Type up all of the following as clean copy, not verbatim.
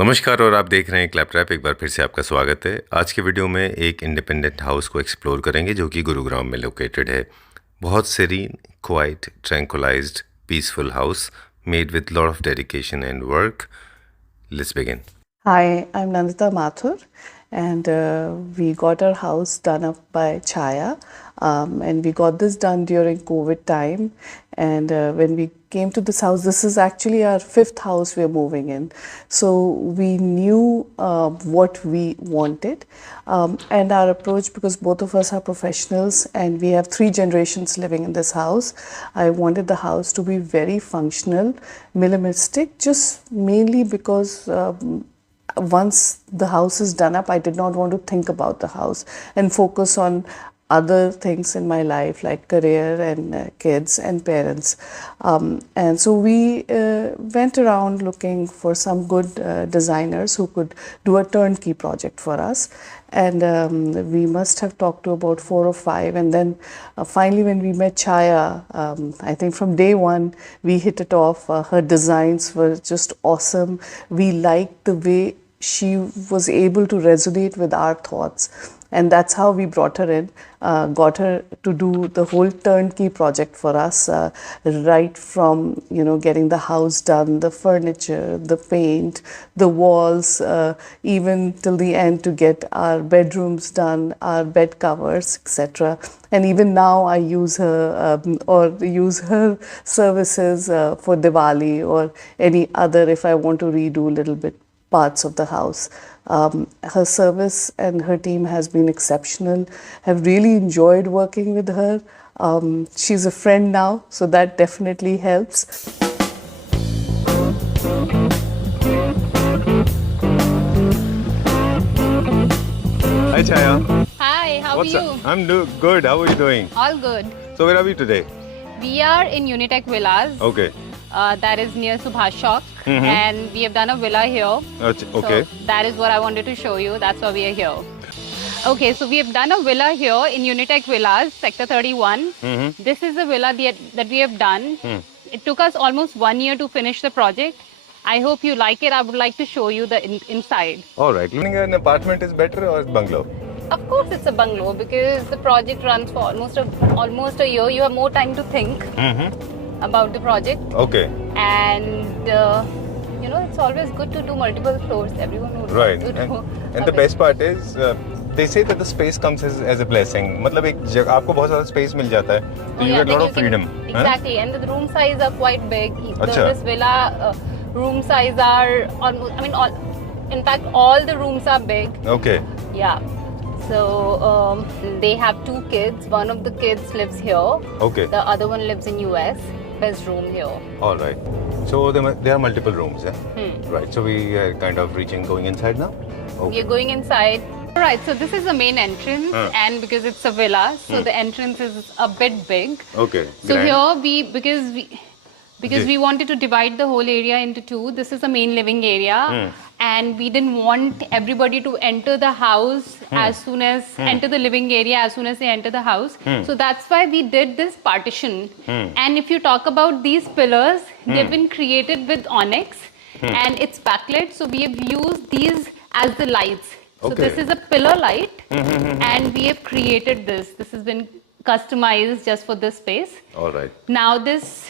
नमस्कार और आप देख रहे हैं क्लैप रैप। एक बार फिर से आपका स्वागत है। आज के वीडियो में एक इंडिपेंडेंट हाउस को एक्सप्लोर करेंगे जो कि गुरुग्राम में लोकेटेड है। बहुत serene, quiet, tranquillised, peaceful house made with lot of dedication and work. Let's begin. Hi, I'm Nandita Mathur, and we got our house done up by Chaya. And we got this done during COVID time. And when we came to this house, this is actually our fifth house we're moving in. So we knew what we wanted. And our approach, because both of us are professionals and we have 3 generations living in this house, I wanted the house to be very functional, minimalistic, just mainly because once the house is done up, I did not want to think about the house and focus on other things in my life like career and kids and parents. And so we went around looking for some good designers who could do a turnkey project for us. And we must have talked to about 4 or 5. And then finally, when we met Chaya, I think from day one, we hit it off. Her designs were just awesome. We liked the way she was able to resonate with our thoughts. And that's how we brought her in, got her to do the whole turnkey project for us, right from, getting the house done, the furniture, the paint, the walls, even till the end to get our bedrooms done, our bed covers, etc. And even now I use her use her services for Diwali or any other if I want to redo a little bit parts of the house. Her service and her team has been exceptional. Have really enjoyed working with her. She's a friend now, so that definitely helps. Hi Chaya. Hi, how are you? I'm good. How are you doing? All good. So where are we today? We are in Unitech Villas. Okay. That is near Subhash Chowk. And we have done a villa here. Okay. So that is what I wanted to show you. That's why we are here. Okay, so we have done a villa here in Unitech Villas, Sector 31. This is the villa that we have done. It took us almost 1 year to finish the project. I hope you like it. I would like to show you the inside. All right. Living in an apartment is better or bungalow? Of course, it's a bungalow because the project runs for almost a year. You have more time to think about the project. Okay. And it's always good to do multiple floors. Everyone would Right. want to do. And the best part is they say that the space comes as a blessing. मतलब एक जगह आपको बहुत ज़्यादा space मिल जाता है, तो you get a lot of freedom. Exactly, and the room size are quite big. अच्छा. This villa room size are almost. In fact, all the rooms are big. Okay. Yeah. So they have 2 kids. One of the kids lives here. Okay. The other one lives in US. Best room here. All right. So there are multiple rooms, yeah? Right. So we are kind of going inside now? Okay. We are going inside. Alright, so this is the main entrance and because it's a villa, so the entrance is a bit big. Okay. So Grand. here because we wanted to divide the whole area into 2. This is the main living area and we didn't want everybody to enter the house as soon as enter the living area as soon as they enter the house. So that's why we did this partition. And if you talk about these pillars, they've been created with onyx and it's backlit. So we have used these as the lights. So this is a pillar light and we have created this. This has been customized just for this space. All right. Now this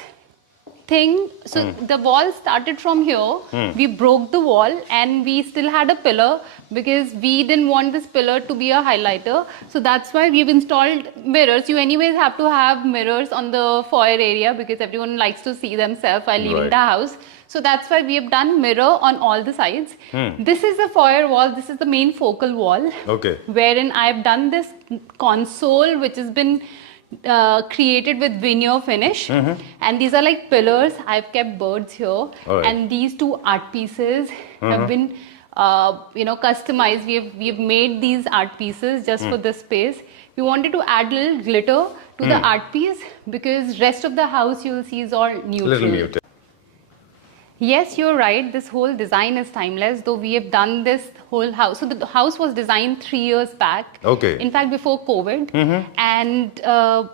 thing, so the wall started from here. We broke the wall and we still had a pillar because we didn't want this pillar to be a highlighter. So that's why we've installed mirrors. You anyways have to have mirrors on the foyer area because everyone likes to see themselves while leaving the house. So that's why we have done mirror on all the sides. This is the foyer wall. This is the main focal wall. Okay. Wherein I've done this console which has been created with veneer finish. And these are like pillars. I've kept birds here. And these 2 art pieces have been customized. We have made these art pieces just for this space. We wanted to add a little glitter to the art piece because rest of the house you'll see is all neutral. Little muted. Yes, you're right. This whole design is timeless, though we have done this whole house. So the house was designed 3 years back. Okay. In fact, before COVID. And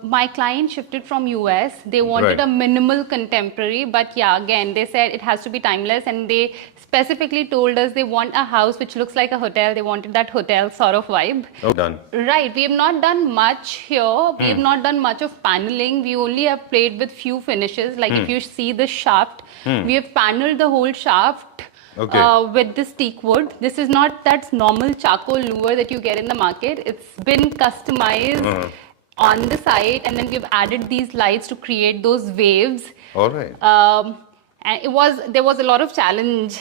my client shifted from US. They wanted Right. a minimal contemporary, but yeah, again, they said it has to be timeless, and they specifically told us they want a house which looks like a hotel. They wanted that hotel sort of vibe. Oh, done. Right, we have not done much here. We have not done much of paneling. We only have played with few finishes. Like if you see the shaft, we have paneled the whole shaft Okay. with this teak wood. This is not that normal charcoal louver that you get in the market. It's been customized on the side, and then we've added these lights to create those waves. All right. And there was a lot of challenge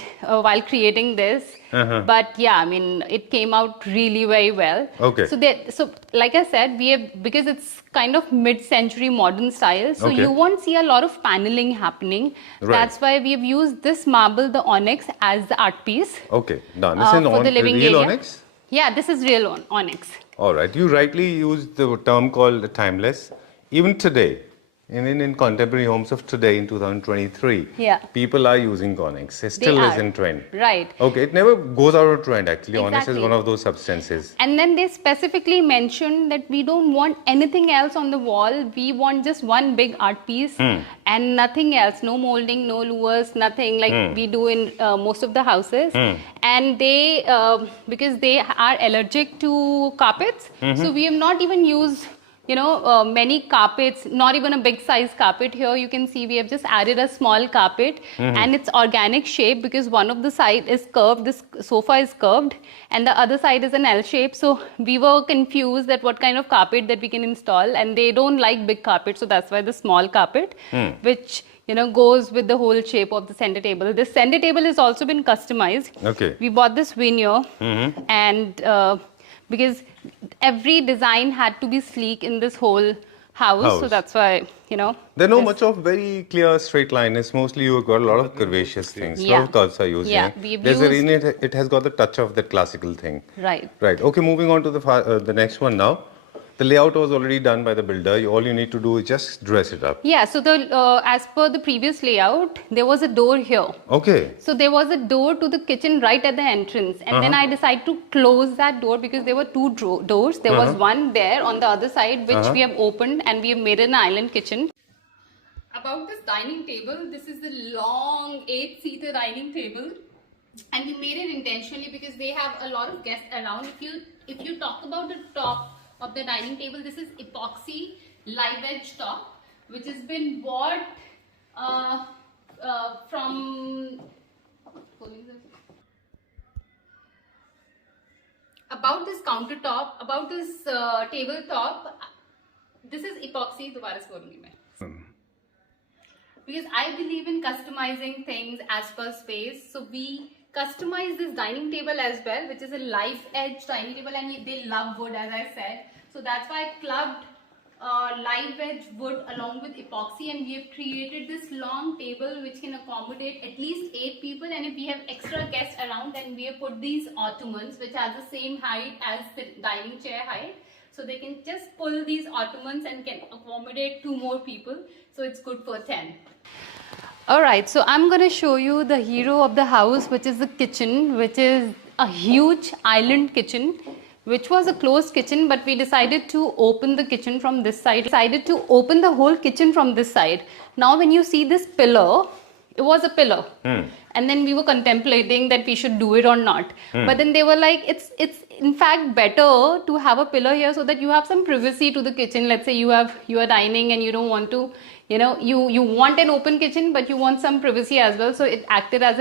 while creating this, but yeah, I mean, it came out really very well. Okay. So like I said, because it's kind of mid-century modern style, so Okay. you won't see a lot of paneling happening. Right. That's why we have used this marble, the onyx, as the art piece. Okay, done. This is for the living real area. onyx? Yeah, this is real onyx. All right. You rightly used the term called timeless. Even today, in contemporary homes of today in 2023, Yeah. people are using onyx. It still is in trend. Right. Okay, it never goes out of trend actually. Onyx is Exactly. one of those substances. And then they specifically mentioned that we don't want anything else on the wall. We want just one big art piece and nothing else. No molding, no louvers, nothing like we do in most of the houses. And they, because they are allergic to carpets, so we have not even used many carpets, not even a big size carpet. Here you can see we have just added a small carpet and it's organic shape because one of the side is curved, this sofa is curved, and the other side is an L shape. So we were confused that what kind of carpet that we can install, and they don't like big carpet, so that's why the small carpet, which goes with the whole shape of the center table. This center table has also been customized. Okay. We bought this veneer and because every design had to be sleek in this whole house. So that's why, There are no much of very clear straight line. It's mostly you've got a lot of curvaceous things. A lot of curves are used. Yeah, There's a reason it has got the touch of that classical thing. Right. Right. Okay, moving on to the next one now. The layout was already done by the builder. All you need to do is just dress it up. Yeah, so as per the previous layout, there was a door here. Okay. So there was a door to the kitchen right at the entrance, and then I decided to close that door because there were two doors. There was one there on the other side which we have opened, and we have made an island kitchen. About this dining table, this is the long 8-seater dining table, and we made it intentionally because they have a lot of guests around. If you talk about the top of the dining table, this is epoxy live edge top, which has been bought from about this countertop, about this tabletop. This is epoxy. दोबारा से बोलूंगी मैं. Because I believe in customizing things as per space, so we customize this dining table as well, which is a live edge dining table, and they love wood, as I said. So that's why I clubbed live edge wood along with epoxy, and we have created this long table which can accommodate at least 8 people. And if we have extra guests around, then we have put these ottomans which are the same height as the dining chair height. So they can just pull these ottomans and can accommodate 2 more people. So it's good for 10. Alright, so I'm going to show you the hero of the house, which is the kitchen, which is a huge island kitchen, which was a closed kitchen, but we decided to open the kitchen from this side. Decided to open the whole kitchen from this side. Now when you see this pillar, it was a pillar. And then we were contemplating that we should do it or not. But then they were like, it's in fact better to have a pillar here so that you have some privacy to the kitchen. Let's say you are dining and you don't want to, you want an open kitchen, but you want some privacy as well. So it acted as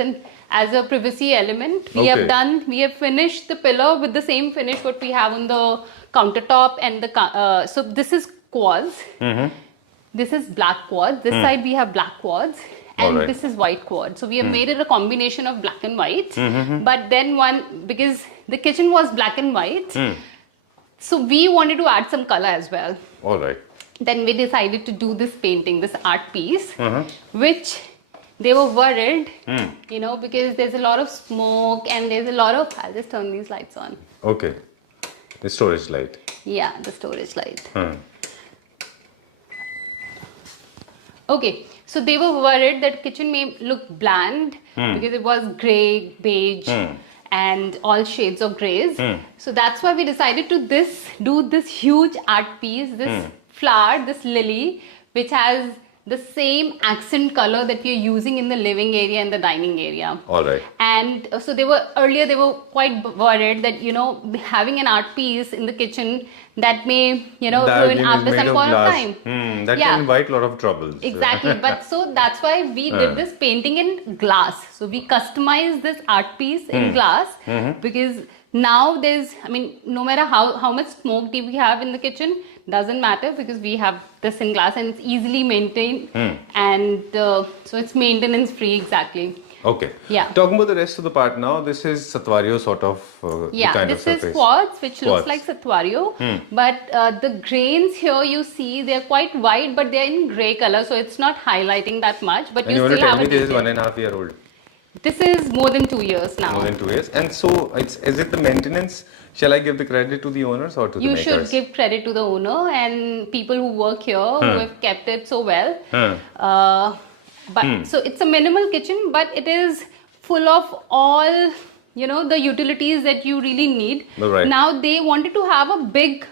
a privacy element. We have finished the pillar with the same finish what we have on the countertop and the, so this is quartz. This is black quartz. This side we have black quartz. And this is white quartz. So we have made it a combination of black and white. But then because the kitchen was black and white, so we wanted to add some color as well. All right. Then we decided to do this painting, this art piece, which they were worried, because there's a lot of smoke and there's a lot of, I'll just turn these lights on. Okay. The storage light. Yeah, the storage light. Okay. So they were worried that kitchen may look bland because it was gray, beige, and all shades of grays. So that's why we decided to do this huge art piece, this flower, this lily, which has the same accent color that we're using in the living area and the dining area. All right. And so they were quite worried that, having an art piece in the kitchen that may, ruin after some point of time. That can invite a lot of troubles. Exactly. But so that's why we did this painting in glass. So we customized this art piece in glass because now no matter how much smoke we have in the kitchen, doesn't matter because we have this in glass and it's easily maintained. And so it's maintenance free, exactly. Okay. Yeah. Talking about the rest of the part now, this is Satvario sort of kind of surface. This is quartz, which looks like Satvario. But the grains here you see, they're quite white, but they're in grey color, so it's not highlighting that much. But And you you want to still tell have me a this is detail. 1.5 year old? This is more than 2 years now. More than 2 years. And so, is it the maintenance? Shall I give the credit to the owners or to the You makers? should give credit to the owner and people who work here who have kept it so well. So it's a minimal kitchen, but it is full of all, the utilities that you really need. Right. Now they wanted to have a big,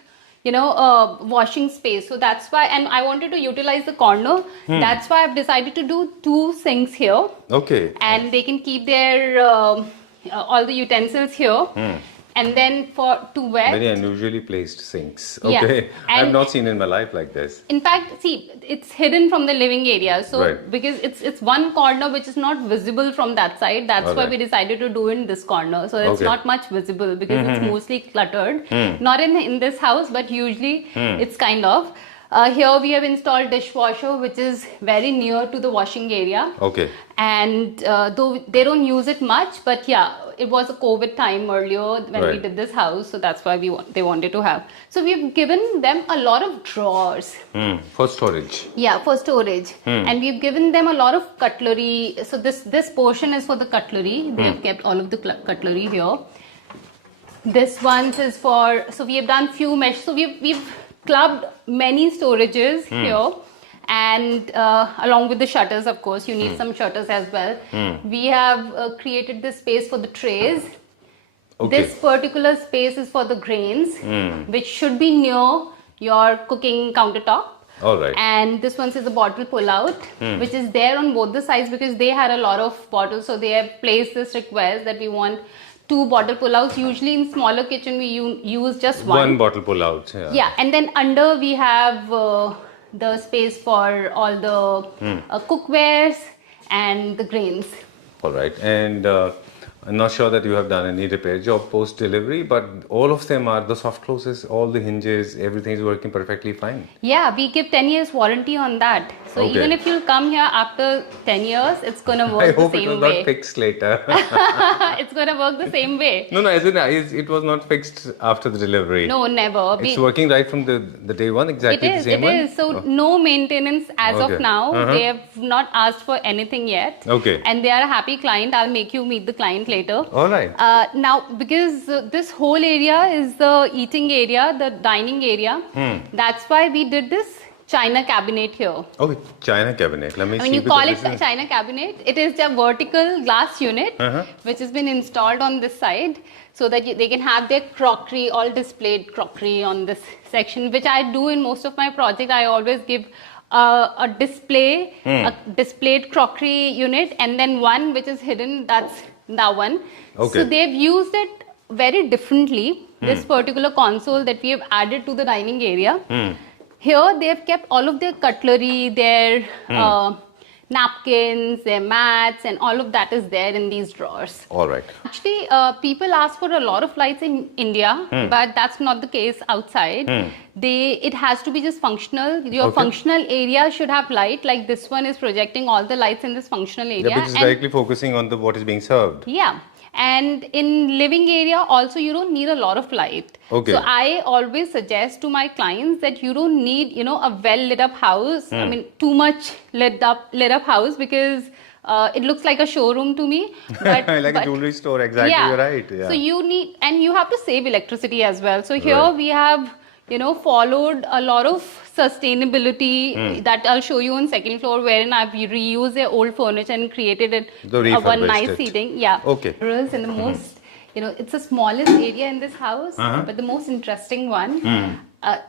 washing space. So that's why, and I wanted to utilize the corner. That's why I've decided to do 2 sinks here. Okay. And they can keep their, all the utensils here. And then to wet. Very unusually placed sinks. Yeah. Okay. I've And- not seen in my life like this. In fact, see, it's hidden from the living area. So Right. because it's one corner which is not visible from that side. That's why Alright. we decided to do in this corner. So it's Okay. not much visible because it's mostly cluttered. Not in this house, but usually it's kind of. Here we have installed dishwasher, which is very near to the washing area. Okay. And though they don't use it much, but yeah, it was a COVID time earlier when we Right. did this house, so that's why they wanted to have. So we've given them a lot of drawers. For storage. Yeah, for storage. And we've given them a lot of cutlery. So this portion is for the cutlery. They have kept all of the cutlery here. This one is for, so we have done few mesh. So we've clubbed many storages here. And along with the shutters, of course, you need some shutters as well. We have created this space for the trays. Okay. This particular space is for the grains, which should be near your cooking countertop. All right. And this one is a bottle pull out, which is there on both the sides because they had a lot of bottles. So they have placed this request that we want 2 bottle pull outs. Usually in smaller kitchen, we use just One bottle pull out. Yeah. Yeah, and then under we have the space for all the cookwares and the grains. All right. And I'm not sure that you have done any repair job post delivery, but all of them are the soft closes, all the hinges, everything is working perfectly fine. Yeah, we give 10 years warranty on that. So Okay. even if you come here after 10 years, it's going to work I the hope it same was way. not fixed later. It's going to work the same way. No, as in, it was not fixed after the delivery. No, never. It's working right from the day one, exactly the same one? It is. So no maintenance as Okay. of now. They have not asked for anything yet. Okay. And they are a happy client. I'll make you meet the client later. All right. Now, because this whole area is the eating area, the dining area, that's why we did this China cabinet here. Okay, China cabinet. Let me see. When you because call it this is- China cabinet, it is a vertical glass unit which has been installed on this side so that they can have their crockery, all displayed crockery on this section, which I do in most of my projects. I always give a display, a displayed crockery unit, and then one which is hidden, that's that one. Okay. So they've used it very differently, this particular console that we have added to the dining area. Here they have kept all of their cutlery, their napkins, their mats, and all of that is there in these drawers. All right. Actually, people ask for a lot of lights in India, but that's not the case outside. It has to be just functional. Your Okay. functional area should have light. Like this one is projecting all the lights in this functional area. Yeah, which is And- directly focusing on what is being served. yeah. And in living area also you don't need a lot of light. Okay. So I always suggest to my clients that you don't need, a well lit up house. I mean, too much lit up house because it looks like a showroom to me. But, Like a jewelry store, exactly. yeah. You're right. Yeah. So you need, and you have to save electricity as well. So here Right. we have followed a lot of sustainability that I'll show you on second floor, wherein I've reused their old furniture and created it one refurbished nice it. seating. Yeah. Okay. Mirrors in the most, it's the smallest area in this house, but the most interesting one.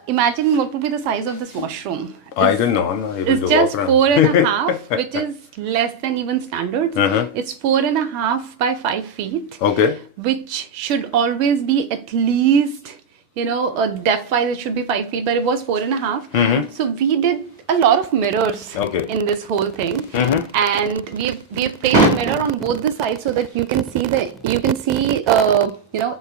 Imagine what would be the size of this washroom. I don't know. I'm not able It's to just walk around. 4.5, which is less than even standards. It's 4.5 by 5 feet. Okay. Which should always be at least, depth wise it should be 5 feet, but it was 4.5. So we did a lot of mirrors in this whole thing, and we've placed a mirror on both the sides so that you can see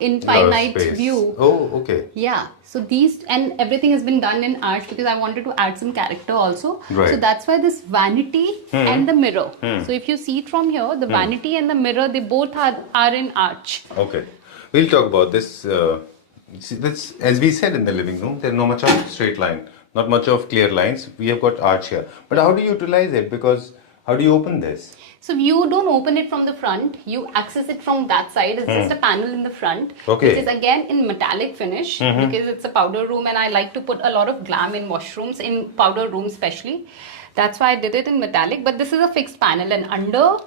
infinite view. Oh, okay. Yeah. So these and everything has been done in arch because I wanted to add some character also. Right. So that's why this vanity and the mirror. So if you see it from here, the vanity and the mirror, they both are in arch. Okay. We'll talk about this. This, as we said in the living room, there's not much of straight line, not much of clear lines. We have got arch here. But how do you utilize it? Because how do you open this? So you don't open it from the front, you access it from that side. It's just a panel in the front, which is again in metallic finish because it's a powder room and I like to put a lot of glam in washrooms, in powder rooms especially. That's why I did it in metallic, but this is a fixed panel and under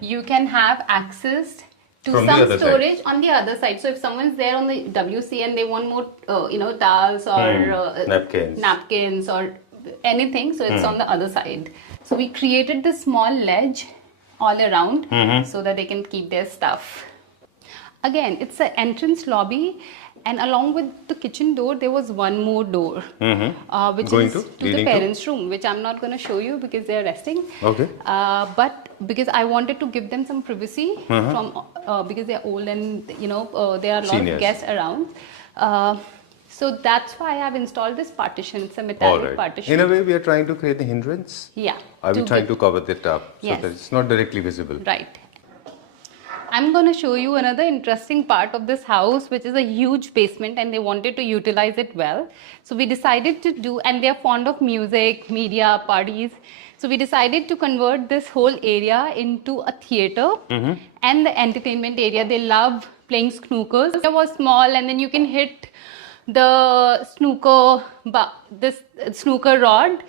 you can have access to from some storage on the other side. So if someone's there on the WC and they want more, towels or napkins or anything, so it's on the other side. So we created this small ledge all around so that they can keep their stuff. Again, it's an entrance lobby, and along with the kitchen door, there was one more door, which is to the parents' room, which I'm not going to show you because they're resting. Okay. But because I wanted to give them some privacy from because they're old and there are a lot of guests around. So that's why I've installed this partition. It's a metallic partition. In a way, we are trying to create the hindrance. Yeah. Are we trying to cover that up so that it's not directly visible? Right. I'm going to show you another interesting part of this house, which is a huge basement, and they wanted to utilize it well. So we decided to do, and they're fond of music, media, parties. So we decided to convert this whole area into a theater and the entertainment area. They love playing snookers. It was small, and then you can hit the snooker rod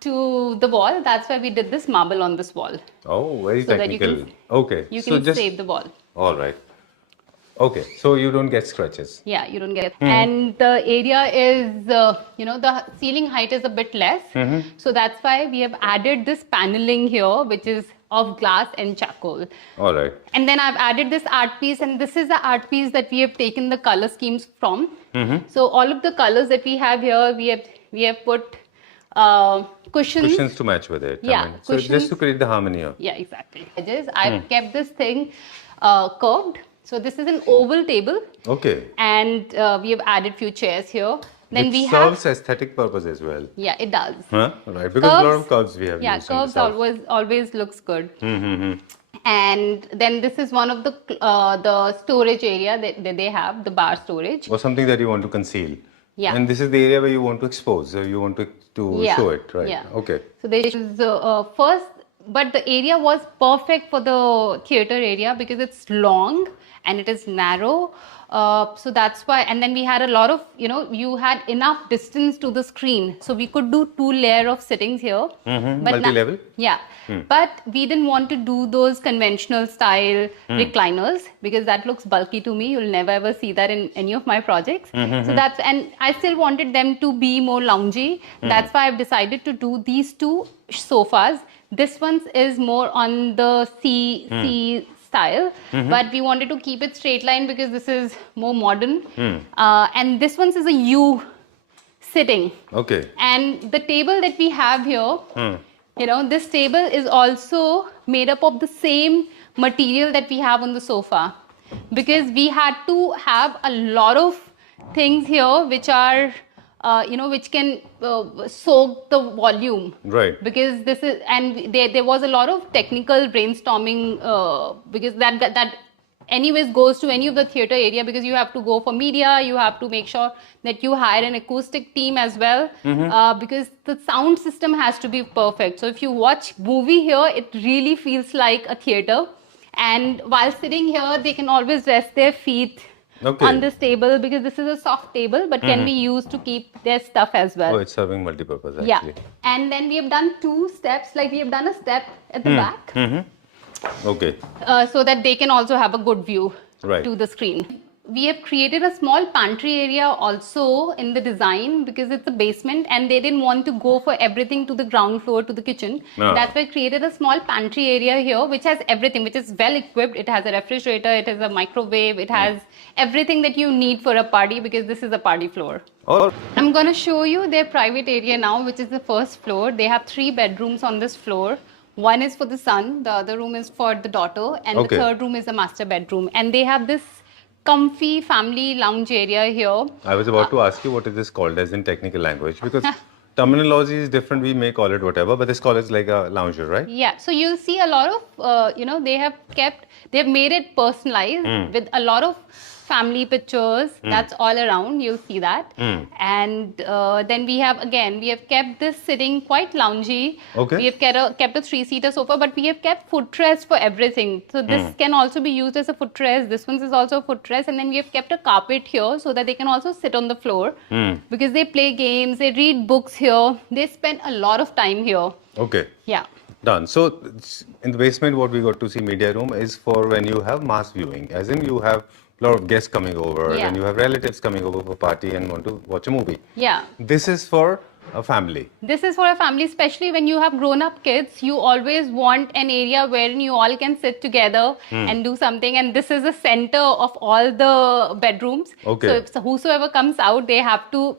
to the wall. That's why we did this marble on this wall. Oh, very technical. You can save the wall. All right. Okay, so you don't get scratches. Yeah, you don't get it. And the area is, the ceiling height is a bit less. So that's why we have added this paneling here, which is of glass and charcoal. All right. And then I've added this art piece, and this is the art piece that we have taken the color schemes from. So all of the colors that we have here, we have put cushions to match with it. Yeah, so just to create the harmony here. Yeah, exactly. I've kept this thing curved. So this is an oval table. Okay. And we have added few chairs here. Then it serves aesthetic purpose as well. Yeah, it does. Right, because a lot of curves we have. Yeah, curves always looks good. And then this is one of the storage area that they have, the bar storage. Or something that you want to conceal. Yeah. And this is the area where you want to expose, so you want to show it, right? Yeah. Okay. So this is first, but the area was perfect for the theater area because it's long and it is narrow. So that's why, and then we had a lot of, you had enough distance to the screen. So we could do 2 layers of sittings here. Multi-level? Yeah. But we didn't want to do those conventional style recliners because that looks bulky to me. You'll never ever see that in any of my projects. So that's, and I still wanted them to be more loungy. That's why I've decided to do these 2 sofas. This one is more on the C style, but we wanted to keep it straight line because this is more modern. And this one is a U sitting. Okay. And the table that we have here, this table is also made up of the same material that we have on the sofa, because we had to have a lot of things here which are which can soak the volume. Right. Because this is, and there was a lot of technical brainstorming because that anyways goes to any of the theater area, because you have to go for media, you have to make sure that you hire an acoustic team as well, because the sound system has to be perfect. So if you watch movie here, it really feels like a theater. And while sitting here, they can always rest their feet Okay. on this table, because this is a soft table but can be used to keep their stuff as well. Oh, it's serving multi-purpose Yeah, actually. and then we have done 2 steps, like we have done a step at the back, Okay. so that they can also have a good view Right. to the screen. We have created a small pantry area also in the design, because it's a basement and they didn't want to go for everything to the ground floor to the kitchen. Ah. That's why I created a small pantry area here which has everything, which is well equipped. It has a refrigerator, it has a microwave, it has everything that you need for a party, because this is a party floor. Or I'm going to show you their private area now, which is the first floor. They have 3 bedrooms on this floor. One is for the son, the other room is for the daughter, and Okay. the third room is the master bedroom. And they have this comfy family lounge area here. I was about to ask you what is this called as in technical language, because terminology is different. We may call it whatever, but this call is like a lounger, right? Yeah, so you'll see a lot of, they've made it personalized with a lot of family pictures. That's all around, you'll see that. And then we have kept this sitting quite loungy. Okay. We have kept a 3-seater sofa, but we have kept footrest for everything. So this can also be used as a footrest. This one is also a footrest. And then we have kept a carpet here so that they can also sit on the floor. Because they play games, they read books here. They spend a lot of time here. Okay. Yeah. Done. So in the basement, what we got to see media room is for when you have mass viewing, as in you have a lot of guests coming over, Yeah. and you have relatives coming over for party and want to watch a movie. Yeah. This is for a family. This is for a family, especially when you have grown-up kids. You always want an area wherein you all can sit together and do something. And this is the center of all the bedrooms. Okay. So whosoever comes out, they have to,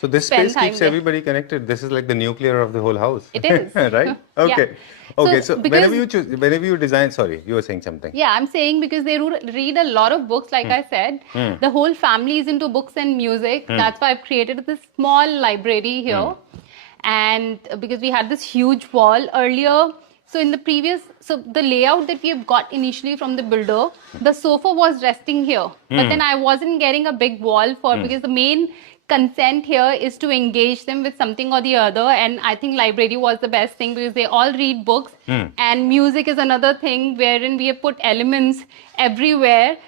So this spend space time keeps there. everybody connected. This is like the nuclear of the whole house. It is. Right? Okay. Yeah. Okay. So So because- whenever you design, sorry, you were saying something. Yeah, I'm saying because they read a lot of books, like I said. The whole family is into books and music. That's why I've created this small library here. And because we had this huge wall earlier. So the layout that we have got initially from the builder, the sofa was resting here. But then I wasn't getting a big wall because the main consent here is to engage them with something or the other. And I think library was the best thing because they all read books. And music is another thing wherein we have put elements everywhere.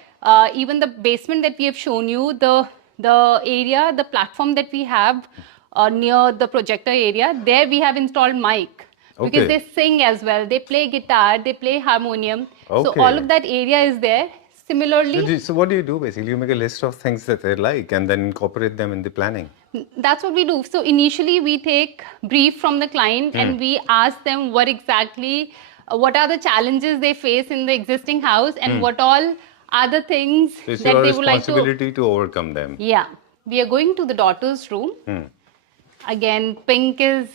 Even the basement that we have shown you, the area, the platform that we have near the projector area, there we have installed mic. Because Okay. they sing as well. They play guitar, they play harmonium. So Okay. all of that area is there. Similarly, So what do you do basically? You make a list of things that they like and then incorporate them in the planning. that's what we do. So initially we take brief from the client and we ask them what are the challenges they face in the existing house and what all are the things So it's that your they would like to. responsibility to overcome them. Yeah. We are going to the daughter's room. Again, pink is,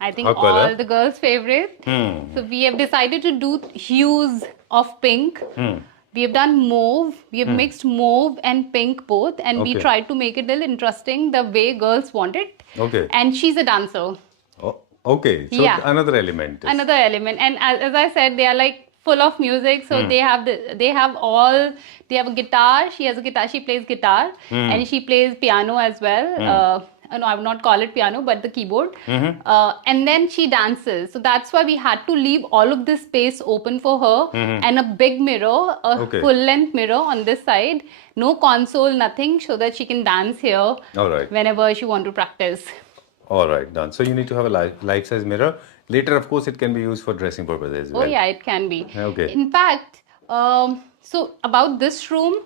I think, Her color. all the girls' favorite. So we have decided to do hues of pink. We have done mauve. We have mixed mauve and pink both. And we Okay. tried to make it a little interesting the way girls want it. Okay. And she's a dancer. Oh, okay. So Yeah. another element. is- Another element. And as I said, they are like full of music. So they have a guitar. She has a guitar. She plays guitar. And she plays piano as well. No, I would not call it piano, but the keyboard. And then she dances. So that's why we had to leave all of this space open for her and a big mirror, a Okay. full length mirror on this side. No console, nothing, so that she can dance here All right. whenever she want to practice. All right, done. So you need to have a life-size mirror. Later, of course, it can be used for dressing purposes as well. Oh yeah, it can be. Okay. In fact, so about this room,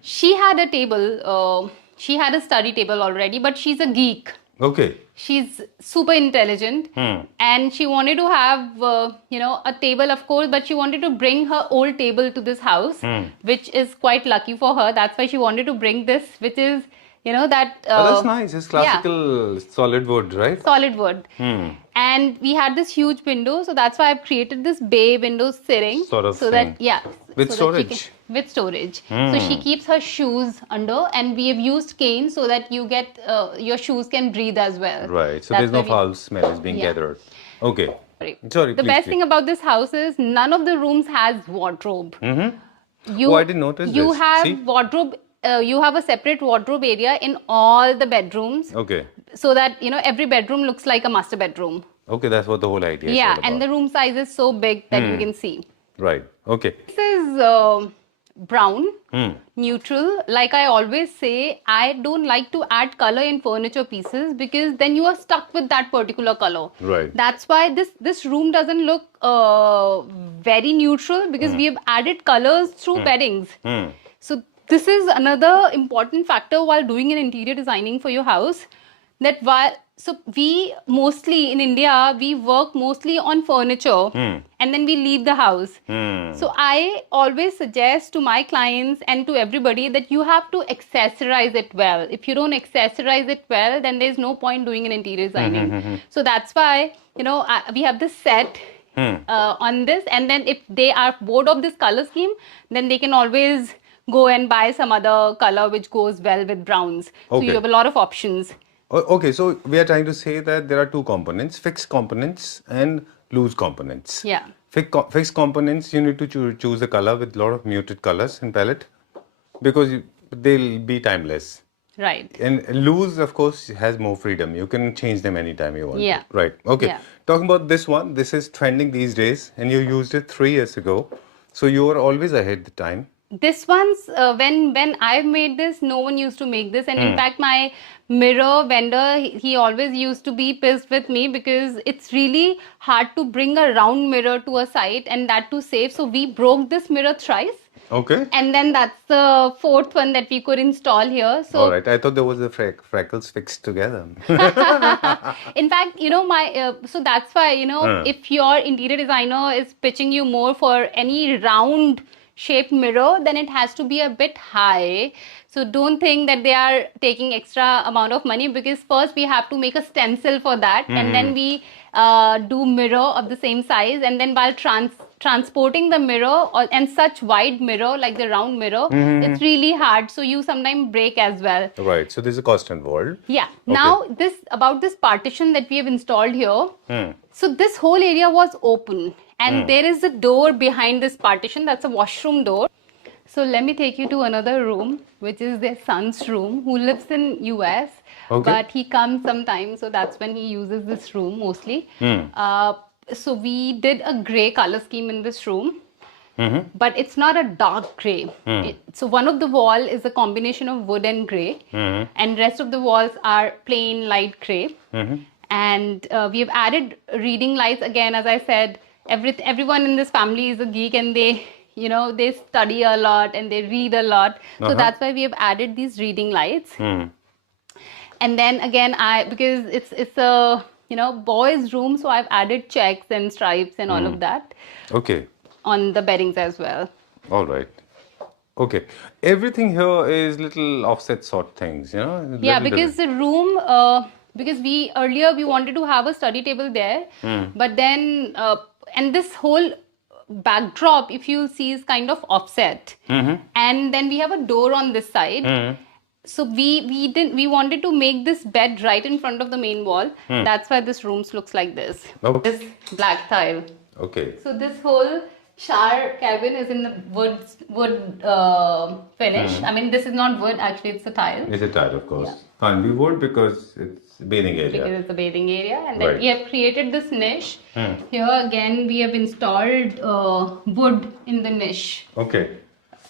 she had a table. She had a study table already, but she's a geek. Okay. She's super intelligent, and she wanted to have a table, of course, but she wanted to bring her old table to this house, which is quite lucky for her. That's why she wanted to bring this, which is that. Oh, that's nice. It's classical solid wood, right? Solid wood. And we had this huge window, so that's why I've created this bay window sitting. Sort of so thing. that With so that she storage. with storage. So she keeps her shoes under, and we have used cane so that you get your shoes can breathe as well. Right. So That's there's no why we- foul smell is being Yeah. gathered. Okay. Sorry. Sorry. The please, best please. thing about this house is none of the rooms has wardrobe. Oh, I didn't notice You this. have See? wardrobe. You have a separate wardrobe area in all the bedrooms, Okay. so that every bedroom looks like a master bedroom. Okay, that's what the whole idea is. Yeah, all and the about. room size is so big that you can see. Right. Okay. This is brown. neutral. Like I always say, I don't like to add color in furniture pieces because then you are stuck with that particular color. Right. That's why this room doesn't look very neutral, because we have added colors through beddings. So this is another important factor while doing an interior designing for your house. That while so we mostly in India, we work mostly on furniture and then we leave the house. So I always suggest to my clients and to everybody that you have to accessorize it well. If you don't accessorize it well, then there's no point doing an interior designing. So that's why, we have this set on this, and then if they are bored of this color scheme, then they can always go and buy some other color which goes well with browns. So you Okay. have a lot of options. Okay, so we are trying to say that there are two components, fixed components and loose components. Yeah. Fixed components, you need to choose the color with a lot of muted colors in palette because they'll be timeless. Right. And loose, of course, has more freedom. You can change them anytime you want. Yeah. Right. Okay. Yeah. Talking about this one, this is trending these days and you used it 3 years ago. So you were always ahead the time. This one's when I've made this, no one used to make this, and in fact my mirror vendor, he always used to be pissed with me because it's really hard to bring a round mirror to a site, and that too safe. So we broke this mirror thrice, Okay. and then that's the fourth one that we could install here. So All right. I thought there was the freckles fixed together. in fact, my so that's why, if your interior designer is pitching you more for any round shaped mirror, then it has to be a bit high. So don't think that they are taking extra amount of money, because first we have to make a stencil for that, and then we do mirror of the same size, and then while transporting the mirror and such wide mirror like the round mirror, it's really hard, so you sometimes break as well. Right. So there's a cost involved. Yeah. Now this partition that we have installed here. So this whole area was open, and there is a door behind this partition. That's a washroom door. So let me take you to another room, which is their son's room, who lives in US, but he comes sometimes, so that's when he uses this room mostly. So we did a gray color scheme in this room. But it's not a dark gray. So one of the wall is a combination of wood and gray, and rest of the walls are plain light gray. And we have added reading lights again. As I said, everyone in this family is a geek, and they study a lot and they read a lot. So that's why we have added these reading lights. And then again, because it's a boys' room, so I've added checks and stripes and all of that. Okay. On the beddings as well. All right. Okay. Everything here is little offset sort things, Yeah, because the room, because we wanted to have a study table there, but then, and this whole backdrop, if you see, is kind of offset. And then we have a door on this side. So we wanted to make this bed right in front of the main wall. That's why this room looks like this. Okay. This black tile. Okay. So this whole shower cabin is in the wood finish. I mean, this is not wood, actually it's a tile. It's a tile, of course. Can't be wood because it's bathing area. Because it's a bathing area. And then Right. we have created this niche. Here again, we have installed wood in the niche. Okay.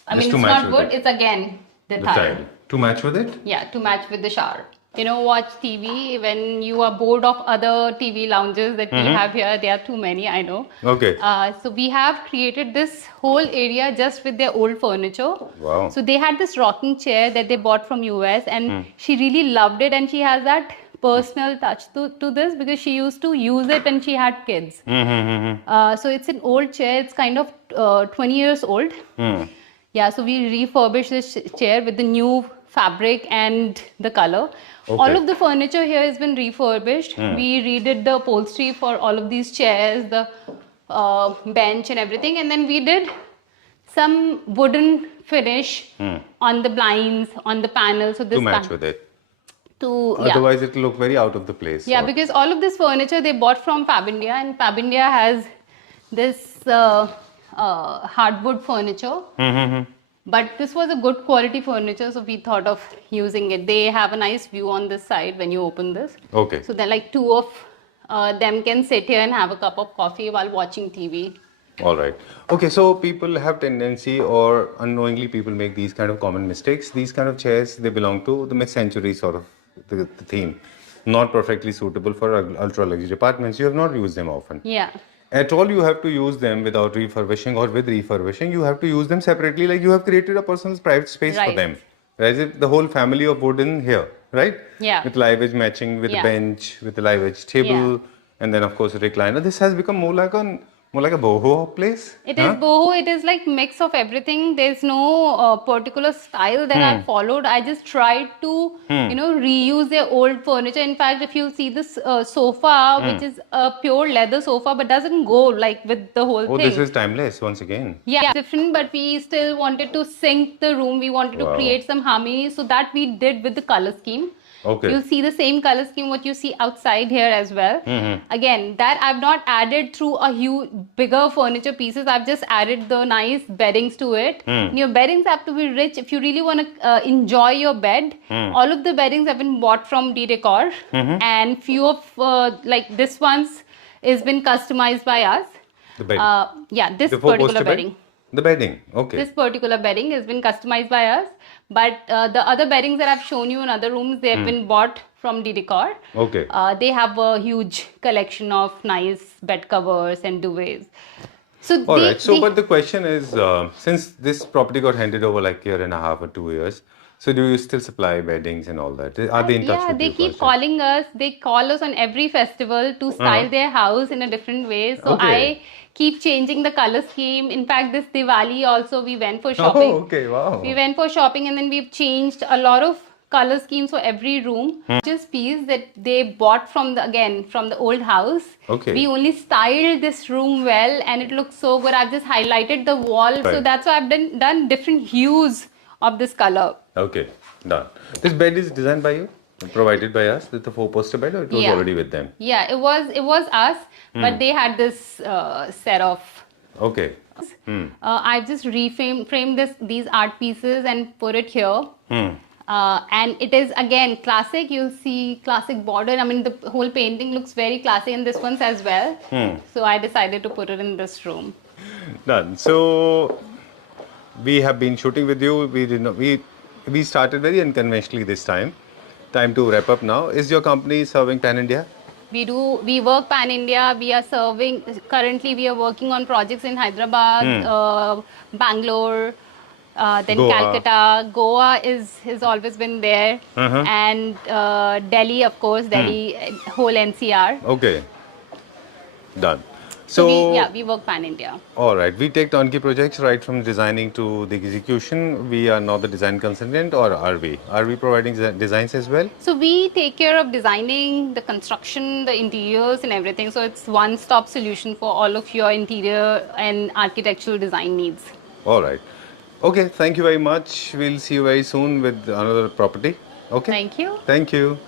I Just mean, to it's match not with wood, it. it's again the The tile. tile. To match with it? Yeah, to match with the shower. Watch TV when you are bored of other TV lounges that we have here. There are too many, I know. Okay. So we have created this whole area just with their old furniture. Wow. So they had this rocking chair that they bought from US, and she really loved it, and she has that personal touch to this because she used to use it when she had kids. So it's an old chair. It's kind of 20 years old. Yeah, so we refurbished this chair with the new fabric and the color. Okay. All of the furniture here has been refurbished. We redid the upholstery for all of these chairs, the bench and everything, and then we did some wooden finish on the blinds, on the panels. So this To match with it. yeah. Otherwise, it'll look very out of the place. Yeah, because all of this furniture they bought from Fab India, and Fab India has this hardwood furniture. But this was a good quality furniture, so we thought of using it. They have a nice view on this side when you open this. Okay. So then like two of them can sit here and have a cup of coffee while watching TV. All right. Okay, so people have tendency or unknowingly people make these kind of common mistakes. These kind of chairs, they belong to the mid-century sort of the theme. Not perfectly suitable for ultra luxury apartments. You have not used them often. Yeah. At all, you have to use them without refurbishing or with refurbishing. You have to use them separately, like you have created a person's private space for Right. them. As if the whole family of wood in here, right? Yeah. With live edge matching, with a Yeah. bench, with a live edge table, Yeah. and then of course a recliner. This has become more like a boho place. It is boho. It is like mix of everything. There's no particular style that I followed. I just tried to, reuse their old furniture. In fact, if you see this sofa, which is a pure leather sofa, but doesn't go like with the whole Oh, thing. this is timeless once again. Yeah, it's different, but we still wanted to sync the room. We wanted to Wow. create some harmony, so that we did with the color scheme. Okay. You'll see the same color scheme what you see outside here as well. Again, that I've not added through a huge, bigger furniture pieces. I've just added the nice beddings to it. Your beddings have to be rich. If you really want to enjoy your bed, all of the beddings have been bought from Decor, and few of like this one's is been customized by us. The bedding. Yeah, this The particular four-poster bed? bedding. The bedding. Okay. This particular bedding has been customized by us, but the other beddings that I've shown you in other rooms, they have been bought from Decor. Okay. They have a huge collection of nice bed covers and duvets. So All right. So, but the question is, since this property got handed over like year and a half or 2 years, so do you still supply beddings and all that? Are they in touch yeah, with they you? keep first? calling us. They call us on every festival to style their house in a different way. So Okay. I keep changing the color scheme. In fact, this Diwali also we went for shopping. Oh, okay. Wow. We went for shopping and then we've changed a lot of color schemes for every room. Just piece that they bought from the old house. Okay. We only styled this room well and it looks so good. I've just highlighted the wall. So Right. that's why I've done different hues of this color. Okay. Done. This bed is designed by you, provided by us. It's a four-poster bed, or it was Yeah. already with them? Yeah, it was us, but they had this set of. Okay. I've just framed these art pieces and put it here. And it is again classic. You'll see classic border. I mean, the whole painting looks very classic, and this one's as well. So I decided to put it in this room. Done. So we have been shooting with you. We did not. We started very unconventionally this time. Time to wrap up now. Is your company serving Pan India? We work pan India. We are serving, currently we are working on projects in Hyderabad, Bangalore, then Goa. Calcutta. Goa has always been there, and Delhi, of course, Delhi, whole NCR. Okay. Done. So So, we work pan India. all right. We take turnkey projects right from designing to the execution. We are not the design consultant, or are we? Are we providing designs as well? So we take care of designing, the construction, the interiors and everything. So it's one-stop solution for all of your interior and architectural design needs. All right. Okay. Thank you very much. We'll see you very soon with another property. Okay. Thank you. Thank you.